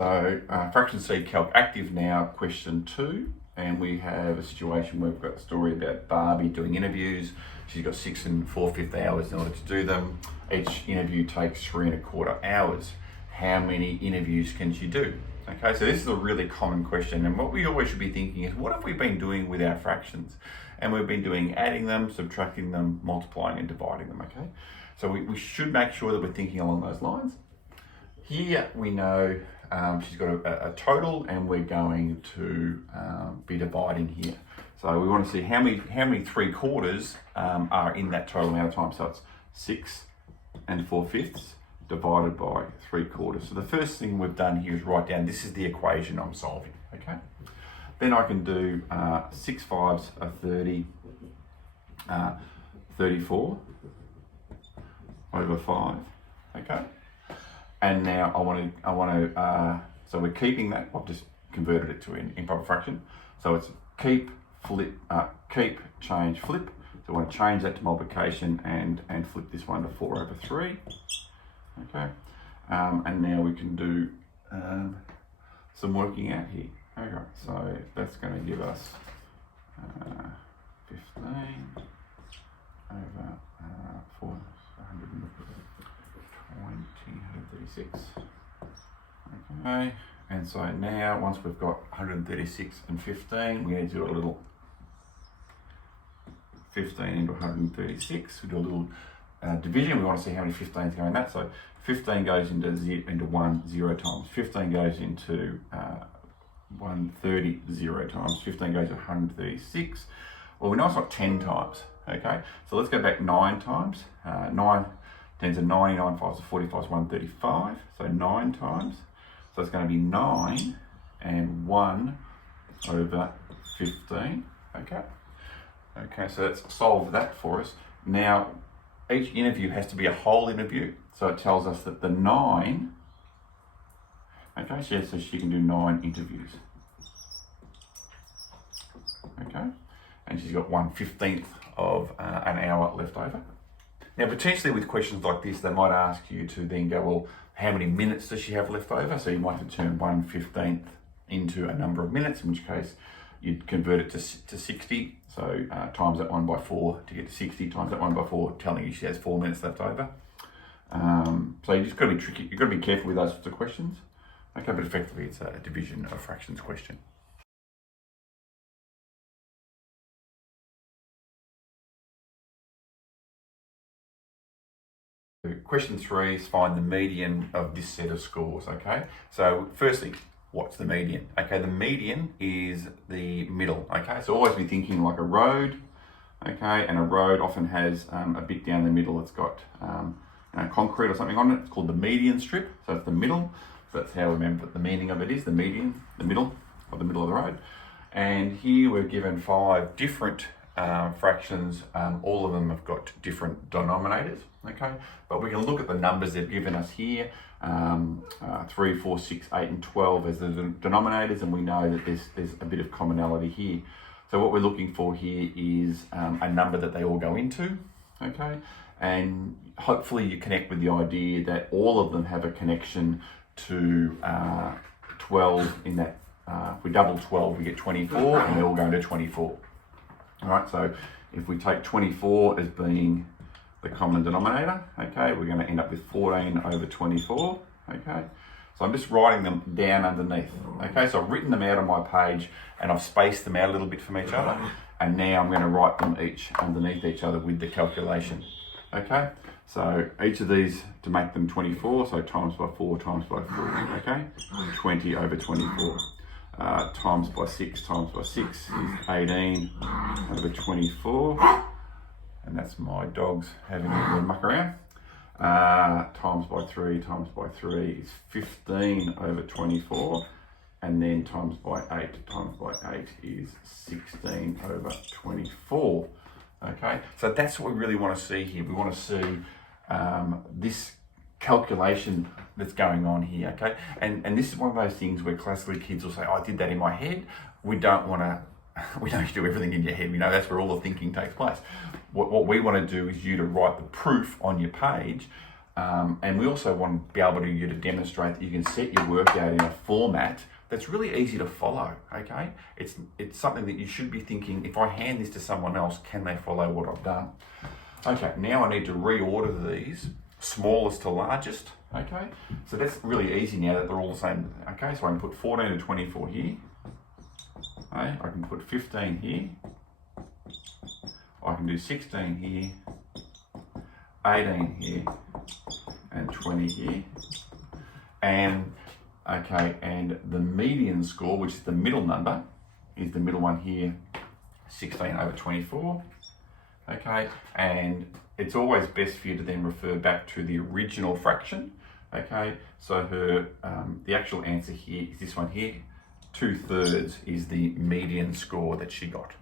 So fraction C calc active now, question 2, and we have a situation where we've got a story about Barbie doing interviews. She's got 6 4/5 hours in order to do them. Each interview takes 3 1/4 hours. How many interviews can she do? Okay, so this is a really common question, and what we always should be thinking is, what have we been doing with our fractions? And we've been doing adding them, subtracting them, multiplying and dividing them, okay? So we should make sure that we're thinking along those lines. Here we know she's got a total, and we're going to be dividing here. So we want to see how many 3/4 are in that total amount of time. So it's 6 4/5 divided by 3/4. So the first thing we've done here is write down, this is the equation I'm solving, okay? Then I can do 6 5s are 30, 34 over 5, okay? And now I want to, so we're keeping that. I've just converted it to an improper fraction. So it's keep, flip, keep, change, flip. So I want to change that to multiplication and flip this one to 4 over 3. Okay. And now we can do some working out here. Okay. So that's going to give us 15 over 136. Okay, and so now once we've got 136 and 15, we need to do a little 15 into 136. We do a little division. We want to see how many 15s go in that. So 15 goes into 1 0 times. 15 goes into 130 0 times. 15 goes to 136. Well, we know it's not 10 times. Okay, so let's go back 9 times. 9 10s are 90, 9 5s are 45, 135. So 9 times. So it's going to be 9 and 1 over 15. Okay. Okay, so let's solve that for us. Now, each interview has to be a whole interview. So it tells us that the 9, okay, so she can do 9 interviews. Okay, and she's got 1/15 of an hour left over. Now, potentially with questions like this, they might ask you to then go, well, how many minutes does she have left over? So you might have to turn 1/15 into a number of minutes, in which case you'd convert it to 60. So times that one by 4 to get to 60, times that one by 4, telling you she has 4 minutes left over. So you just got to be tricky. You've got to be careful with those sorts of questions. Okay, but effectively it's a division of fractions question. Question 3 is find the median of this set of scores, okay? So firstly, what's the median? Okay, the median is the middle, okay? So always be thinking like a road, okay? And a road often has a bit down the middle. It's got concrete or something on it. It's called the median strip, so it's the middle. So that's how we remember what the meaning of it is, the median, the middle of the road. And here we're given 5 different fractions. All of them have got different denominators, okay? But we can look at the numbers they've given us here, 3, 4, 6, 8 and 12 as the denominators, and we know that there's a bit of commonality here. So what we're looking for here is a number that they all go into, okay? And hopefully you connect with the idea that all of them have a connection to 12 in that if we double 12 we get 24, and they all go into 24. All right, so if we take 24 as being the common denominator, okay, we're going to end up with 14 over 24, okay? So I'm just writing them down underneath, okay? So I've written them out on my page and I've spaced them out a little bit from each other, and now I'm going to write them each underneath each other with the calculation, okay? So each of these to make them 24, so times by 4 times by 4, okay? 20 over 24. Times by 6 is 18 over 24. And that's my dogs having a little muck around. Times by 3 is 15 over 24. And then times by 8 is 16 over 24. Okay, so that's what we really want to see here. We want to see this calculation that's going on here, okay? And this is one of those things where classically kids will say, oh, I did that in my head. We don't want to, we don't do everything in your head. We know that's where all the thinking takes place. What we want to do is you to write the proof on your page And we also want to be able to demonstrate that you can set your workout in a format that's really easy to follow, okay? It's something that you should be thinking, if I hand this to someone else, can they follow what I've done? Okay, now I need to reorder these, smallest to largest, okay? So that's really easy now that they're all the same, okay? So I can put 14 to 24 here, okay? I can put 15 here, I can do 16 here, 18 here, and 20 here. And okay, and the median score, which is the middle number, is the middle one here, 16 over 24. Okay, and it's always best for you to then refer back to the original fraction. Okay, so her the actual answer here is this one here. 2/3 is the median score that she got.